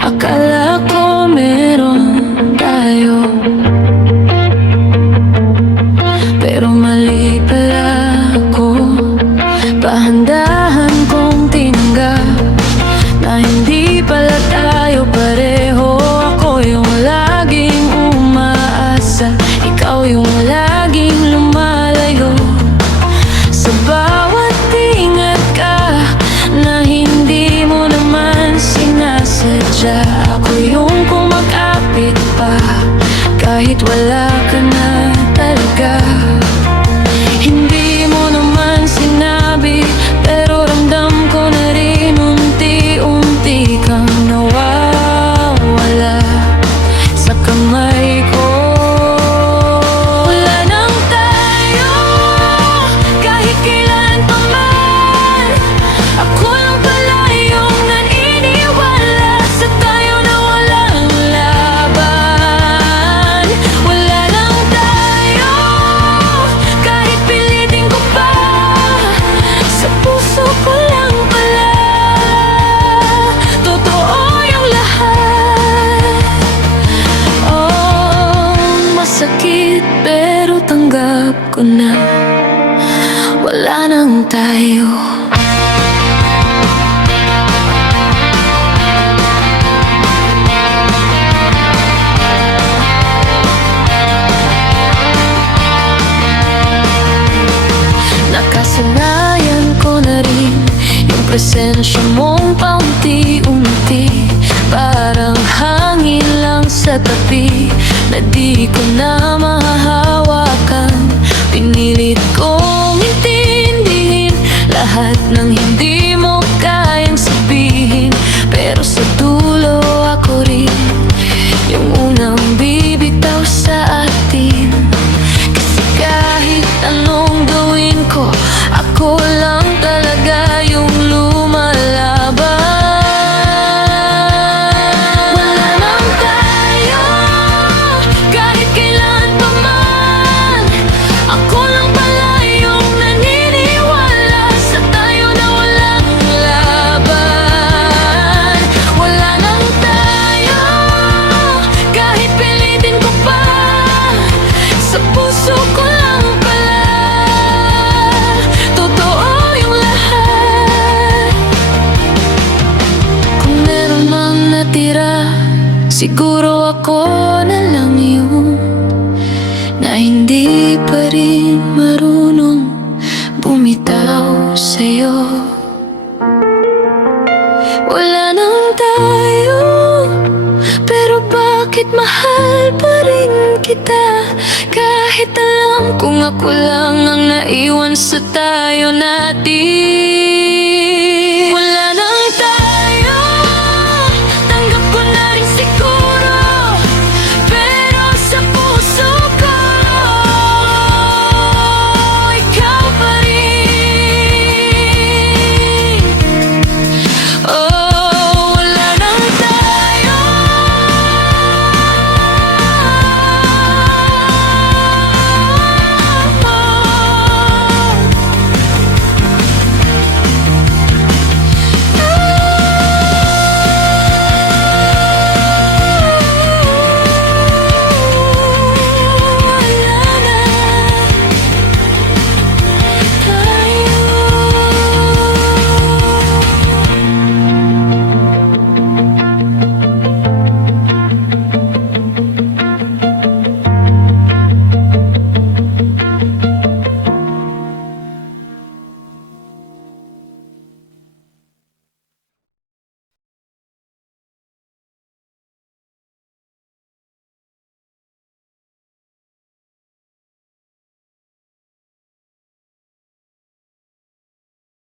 Akala ko meron tayo, pero mali pala ako. Pahandahan kong tinanggap na hindi pala tayo pareho. Ako yung laging umaasa, ikaw yung laging lumalayo. Sa bawat ingat ka na hindi mo naman sinasadya, ako yung kumakapit pa kahit wala ka na talaga. Hindi mo naman sinabi, pero ramdam ko na rin unti-unti kang nawawala sa kamay ko. Wala nang tayo, kahit kailan pa man. Ako lang pala yung naniniwala sa tayo na walang laban. Wala nang tayo, kahit pilitin ko pa, sa puso ko lang pala totoo yung lahat. Oh, masakit pero tanggap ko na wala nang tayo. Nakasanayan ko na rin yung presensya mong paunti-unti, parang hangin lang sa tabi na di ko na mahahawakan. Pinilit kong intindihin lahat ng hindi mo kayang sabihin, pero sa dulo ako rin yung unang bibitaw sa atin. Kasi kahit anong gawin ko, ako lang talaga yung lumalaban. Wala nang tayo, kahit kailan pa man. Ako lang pala yung naniniwala sa tayo na walang laban. Wala nang tayo, kahit pilitin ko pa, sa puso ko lang pala totoo yung lahat. Kung meron mang natira, siguro ako na lang yun na hindi pa rin marunong bumitaw sa'yo. Wala nang tayo, pero bakit mahal pa rin kita? Kahit alam kong ako lang ang naiwan sa tayo natin.